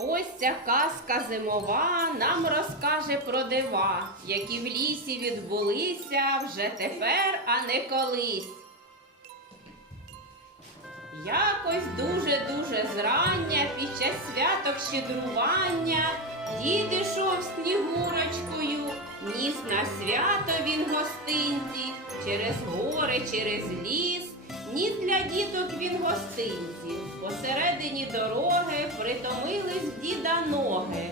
Ось ця казка зимова нам розкаже про дива, які в лісі відбулися вже тепер, а не колись. Якось дуже-дуже зрання під час святок щедрування дід ішов снігурочкою, ніс на свято він гостинці, через гори, через ліс, ніс для діток він гостинці. Посередині дороги притомились діда ноги.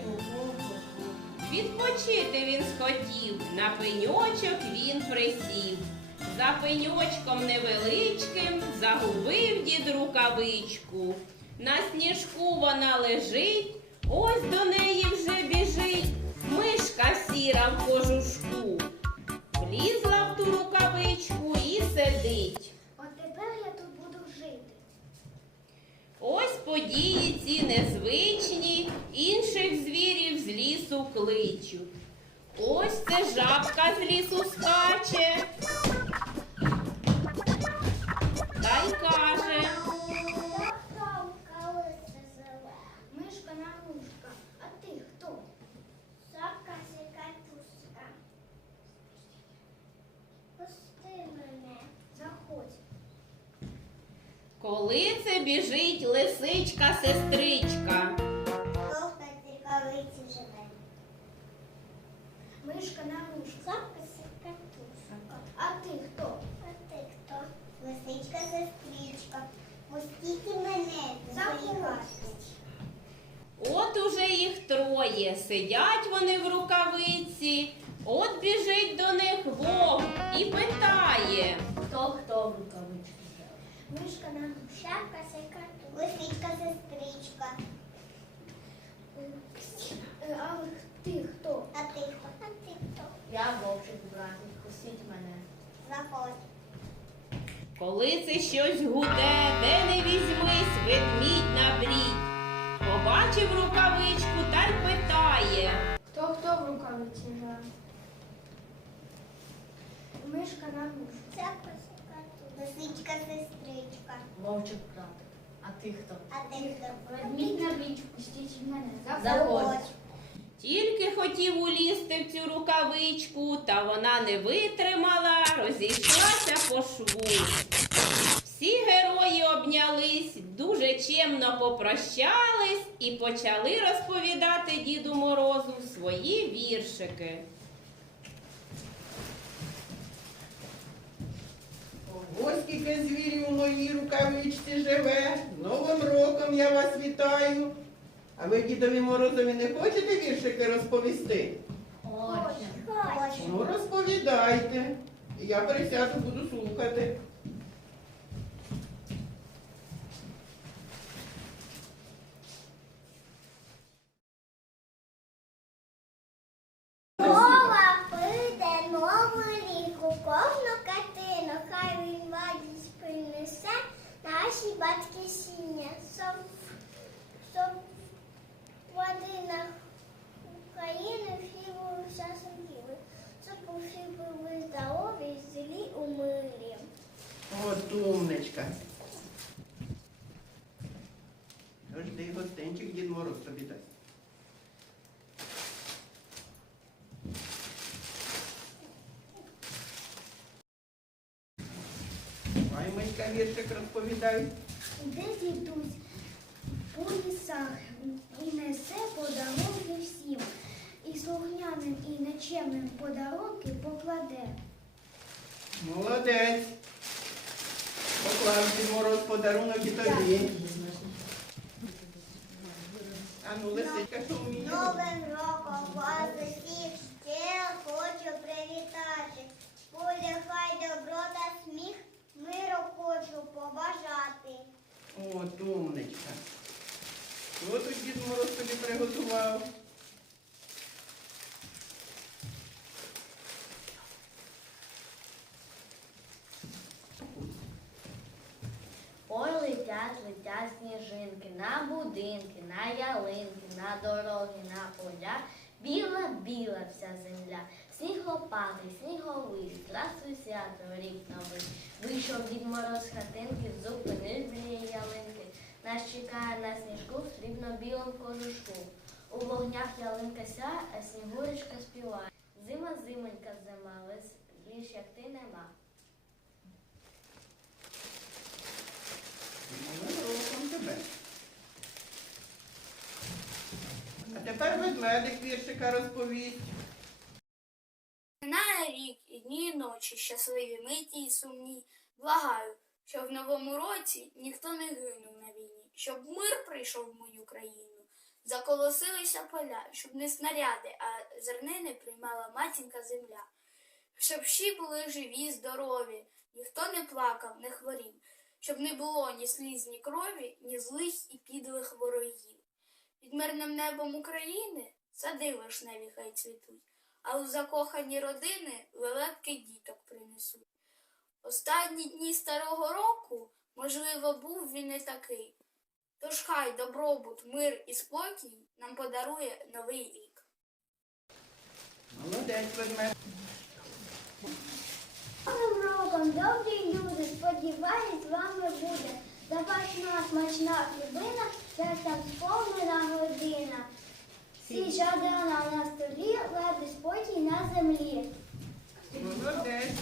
Відпочити він схотів, на пеньочок він присів. За пеньочком невеличким загубив дід рукавичку. На сніжку вона лежить, ось до неї вже біжить. Жити. Ось події ці незвичні, інших звірів з лісу кличуть. Ось це жабка з лісу скаче. Коли це біжить лисичка сестричка. Хто в цікавиці живе? Мишка нарушка. Сапка сикатуска. А ти хто? А ти хто? Лисичка сестричка. Пустіть мене. Заходь. От уже їх троє. Сидять вони в рукавиці. От біжить до них вовк і питає. Хто хто в взяв? Мишка нарушка. Сапка сикатуска. Лисичка сестричка. А ти хто? А ти хто? А ти хто? Я вовчик братик, пустіть мене. Заходь. Коли це щось гуде, де не візьмись, ведмідь набрій. Побачив рукавичку та й питає. Хто хто в рукавиці живе? Мишка на мушу. Лисичка сестричка. Вовчик братик. А ти хто? А ти хто? Ведмідь на річ, пустіть мене. Заходь. Тільки хотів улізти в цю рукавичку, та вона не витримала, розійшлася по шву. Всі герої обнялись, дуже чемно попрощались і почали розповідати Діду Морозу свої віршики. Ось звірі у моїй рукавичці живе. Новим роком я вас вітаю. А ви дідові Морозові не хочете віршики розповісти? Хочу. Ну, розповідайте. Я присяду, буду слухати. Мова прийде новий рік у кожну картину, хай він радість принесе наші батьки щоб, щоб в родинах України всі були щасливі, щоб усі були здорові, злі у мирі. От умничка. Завжди гостинчик Дід Мороз тобі дасть. Мишка віршик розповідай. Іде дідусь по лісах і несе подарунки всім. І слухняним, і нечемним подарунки покладе. Молодець. Поклав Дід Мороз подарунок і тобі. А ну, лисичка, що вміє? Новим роком вас усіх ще хочу привітати. Буде хай добро та сміх, миру хочу побажати. От умничка. Що тут Дід Мороз тобі приготував? Ой, летять, летять сніжинки на будинки, на ялинки, на дороги, на поля. Біла, біла вся земля. Сніг лопатий, сніговий, здравствуй свято, рік новий. Вийшов Дід Мороз хатинки, чекає на сніжку в срібно-білому кожушку. У вогнях ялинка сяє, а снігурочка співає. Зима, зимонька, зима, лиш, як ти нема. А тепер ведмедик віршика розповість. Минає рік і дні і ночі, щасливі миті і сумні. Благаю, щоб в новому році ніхто не гинув на війні, щоб мир прийшов в мою країну. Заколосилися поля, щоб не снаряди, а зернини приймала матінка земля. Щоб всі були живі, здорові, ніхто не плакав, не хворів, щоб не було ні сліз, ні крові, ні злих і підлих ворогів. Під мирним небом України сади вишневі хай цвітуть а у закохані родини велетки діток принесуть. Останні дні старого року, можливо, був він не такий. Тож хай добробут, мир і спокій нам подарує новий рік. Молодець. Новим роком, добрі люди, сподіваюсь, з вами буде запашна смачна хлібина, серцем сповнена година. Всі щоденно на столі, леди спокій на землі. Молодець.